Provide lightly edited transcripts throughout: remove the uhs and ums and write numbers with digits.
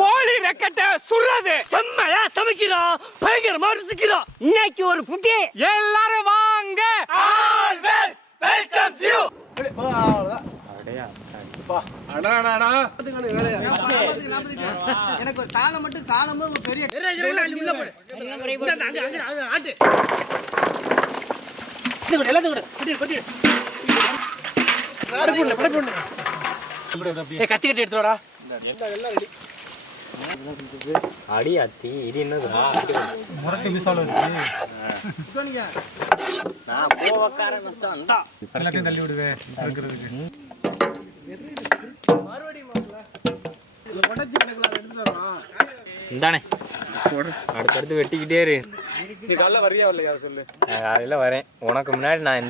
கோழி ரெக்கட்ட சுடுறது செம்மையா சமைக்கிறோம், பயங்கரமா ருசிக்கிறோம். இன்னைக்கு ஒரு புட்டி, எல்லாரும் வாங்க. Always welcome you. எனக்கு ஒரு தாளம் மட்டும் தாளமும் பெரிய கத்திக்கிட்டு எடுத்துடா. அடி அத்தி இது என்னது முரட்டு மிசால இருக்கு. நான் கோவக்காரன் மச்சான் எல்லாத்தையும் தள்ளி விடுவேன் இருக்கிறதுக்கு. இந்தானே அடுத்தடுத்து வெட்டிக்கிட்டே இரு. நீ காலைல வரியா வரலையா சொல்லு. காலையில் வரேன். உனக்கு முன்னாடி நான்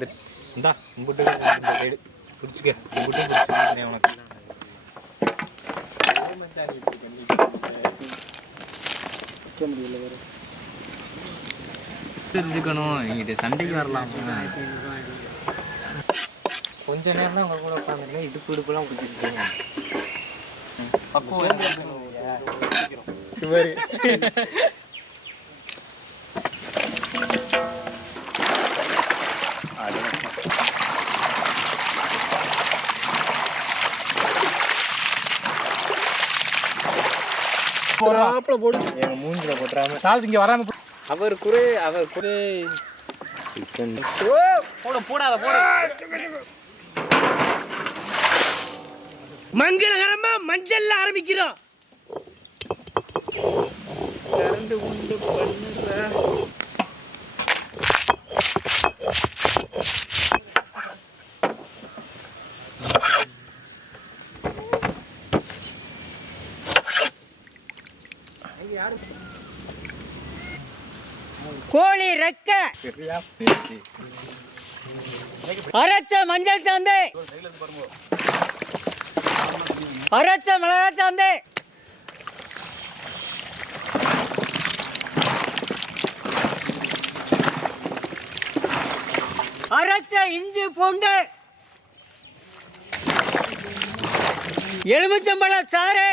இந்தா கும்பிட்டு இந்த சைடு பிடிச்சிக்க கும்பிட்டு பிடிச்சிக்கிறேன் உனக்கு. தெரிஞ்சுக்கணும், இங்கிட்ட சண்டைக்கு வரலாம். கொஞ்ச நேரம் தான் உங்க கூட உட்காந்துருக்கேன், இடுப்பு இடுப்புலாம் பிடிச்சிருக்கீங்க. பக்குவம் போடு. எங்க மூஞ்சில போட்டுறாம சால்ஸ் இங்க வராம. அவர் குறை சிக்கன் போடாத போட. மங்களகரமா மஞ்சள்ல ஆரம்பிக்கிறோம். கரண்ட் உண்டு பண்ணுற கோழி ரெக்க அரைச்ச மஞ்சள் சாந்து, அரைச்ச மிளகா சாந்து, அரைச்ச இஞ்சி பூண்டு, எலுமிச்சம்பழ சாறு,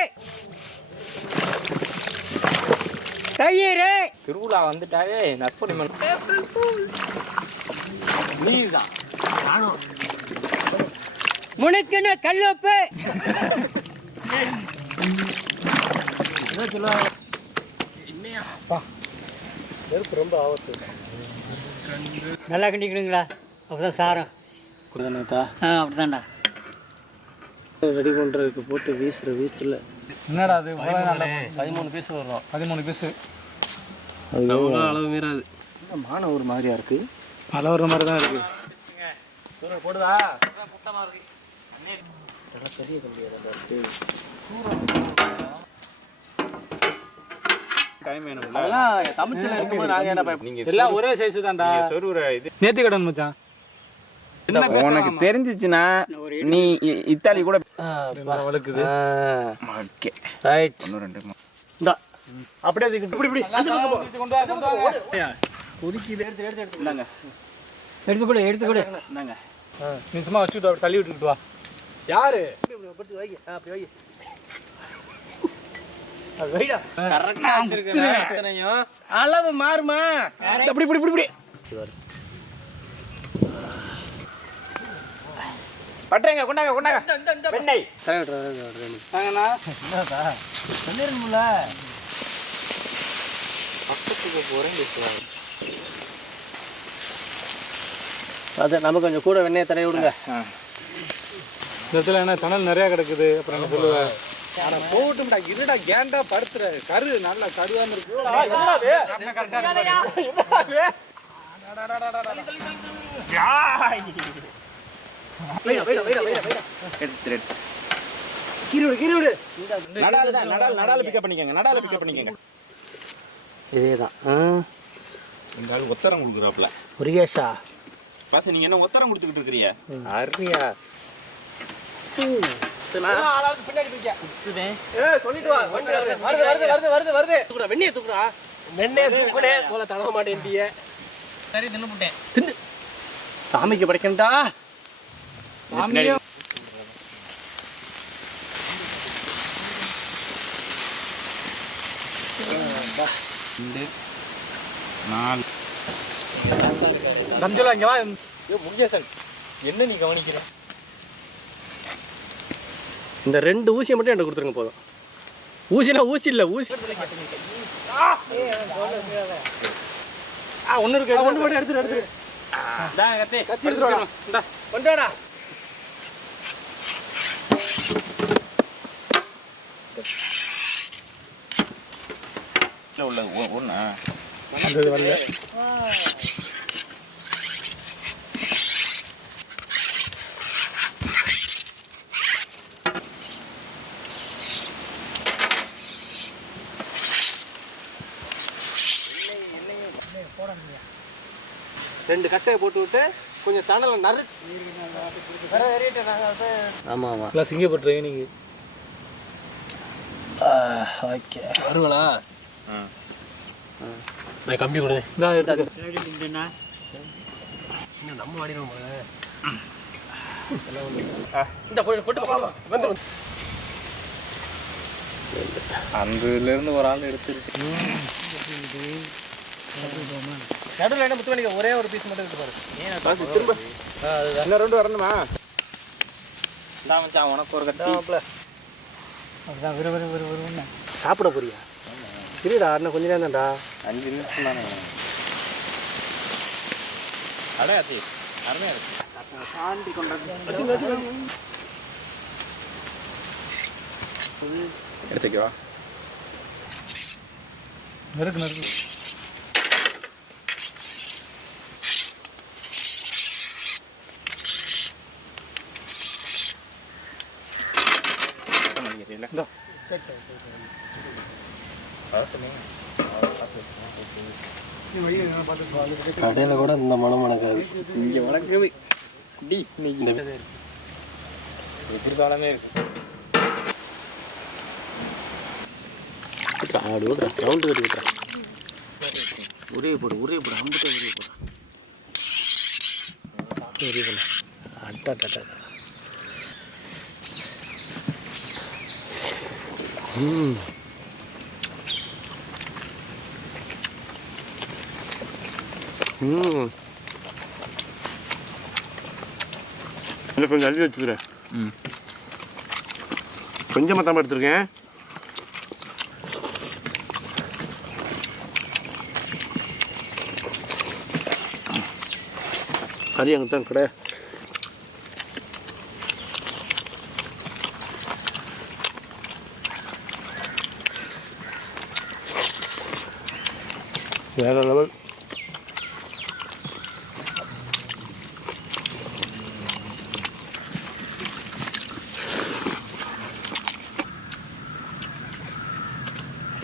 தயிர். திருவிழா வந்துட்டாவே நற்பணி நீதான் முனுக்குன்னு கல்லுப்பு. ரொம்ப ஆபத்து. நல்லா கிண்டிக்கணுங்களா? அப்படிதான் சாரம் அப்படிதான்டா ரெடி பண்ணுறதுக்கு போட்டு வீசுகிற வீச்சில். என்னடா அது 13 பீஸ் வரும். 13 பீஸு அளவு மீறாது. மான ஒரு மாதிரியா இருக்கு, பல ஒரு மாதிரி தான் இருக்கு. போடுதா ஒரே சைஸ் தான்டா. நேத்து கடன் மச்சான். உனக்கு தெரிஞ்சிச்சுன்னா நீ இத்தாலி கூட வளர்க்குது. அப்படியே எடுத்து கூட நீ சும்மா வச்சுட்டு தள்ளி விட்டுக்கிட்டு வா. யாரு அளவு மாறுமா? அப்படி இப்படி இப்படி பட்டுறீங்க. கொண்டாங்க கொண்டாங்க வெண்ணெய் தாங்கண்ணா. சொல்லிருந்துல பக்கத்துக்கு போகிறேன். அது நமக்கு கொஞ்சம் கூட வெண்ணெயை தடவி விடுங்க. இந்த இடத்துல என்ன தணல் நிறையா கிடக்குது. அப்புறம் என்ன சொல்லுவேன் போட்டும்டா. இருடா கேண்டா படுத்துற கரு நல்லா கருவாம இருக்கு. இதேதான் இந்த ஆள் ஒத்தரம் கொடுக்குறாப்ல. முருகேஷா பாச நீங்க என்ன ஒத்தரம் கொடுத்துக்கிட்டு இருக்கிறீங்க? அருமையா பின்னாடி சொல்லிட்டு வா. வருது. வெண்ணெய் தூக்குறா. வெண்ணெய் தூக்குனே போல தடவ மாட்டேன்ட்டிய. சரி தின்னுட்டேன். தின்னு. சாமிக்கு படைக்கண்டா. சாமி 2 4 நம்ஜலா இங்க வா. முருகேசன் என்ன நீ கவனிக்கிற? இந்த 2 ஊசியை மட்டும் எனக்கு கொடுத்துருங்க போதும். ஊசினா ஊசி இல்லை ஊசி. ஒன்று இருக்கு. ஒன்று மட்டும் எடுத்துரு. கத்தி எடுத்துருவாடா. கொண்டாடா. உள்ள ஒண்ணா அது வரல. ரெண்டு கட்டையை போட்டு விட்டு கொஞ்சம் தணலை நறு. ஆமாம் ஆமாம் இல்லை சிங்கப்பூர் ட்ரைனிங்கு. ஓகே வருங்களா? நான் கம்பி கொடு. நம்ம வாடிடுவோம். அந்துலேருந்து ஒரு ஆள் எடுத்துருச்சு. நடுவில் என்ன முத்து பண்ணிக்க. ஒரே ஒரு பீஸ் மட்டும் எடுத்து பாரு. திரும்ப என்ன 2 வரணுமா? உனக்கு ஒரு கட்டி சாப்பிட போறியா? இருடா இன்னும் கொஞ்ச நேரம் தான்டா. 5 நிமிஷம் தானே. அடையாத்தி அருமையா இருக்கு. சாந்தி கொண்டாந்து எடுத்துக்கவா. நறுக்கு கடையில் கூட இந்த மனம் மணக்காது. இங்கே வணக்குது. எதிர்காலமே இருக்கு. ஆடு விடுறா. ரவுண்டு கட்டி விட்டுறா. ஒரே போடு அம்பிட்டு ஒரே போடு. ஒரே போடு. அட்டா இல்லை கொஞ்சம் அள்ளி வச்சுக்கிறேன். கொஞ்சமாக தான் எடுத்துருக்கேன். கறி அங்கே தான் கடை. வேற லெவல்.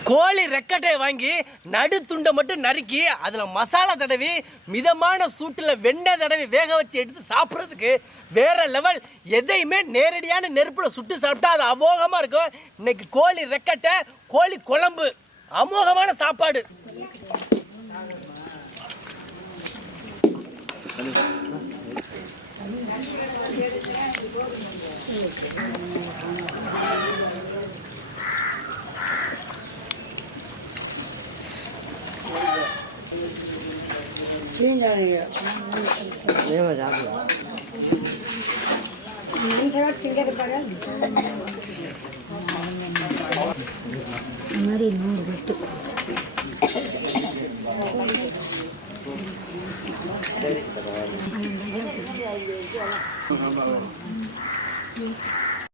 கோழி ரெக்கட்டையை வாங்கி நடு துண்டை மட்டும் நறுக்கி அதில் மசாலா தடவி மிதமான சூட்டில் வெண்ணெய் தடவி வேக வச்சு எடுத்து சாப்பிட்றதுக்கு வேற லெவல். எதையுமே நேரடியான நெருப்பில் சுட்டு சாப்பிட்டா அது அமோகமாக இருக்கும். இன்னைக்கு கோழி ரெக்கட்டை, கோழி குழம்பு, அமோகமான சாப்பாடு.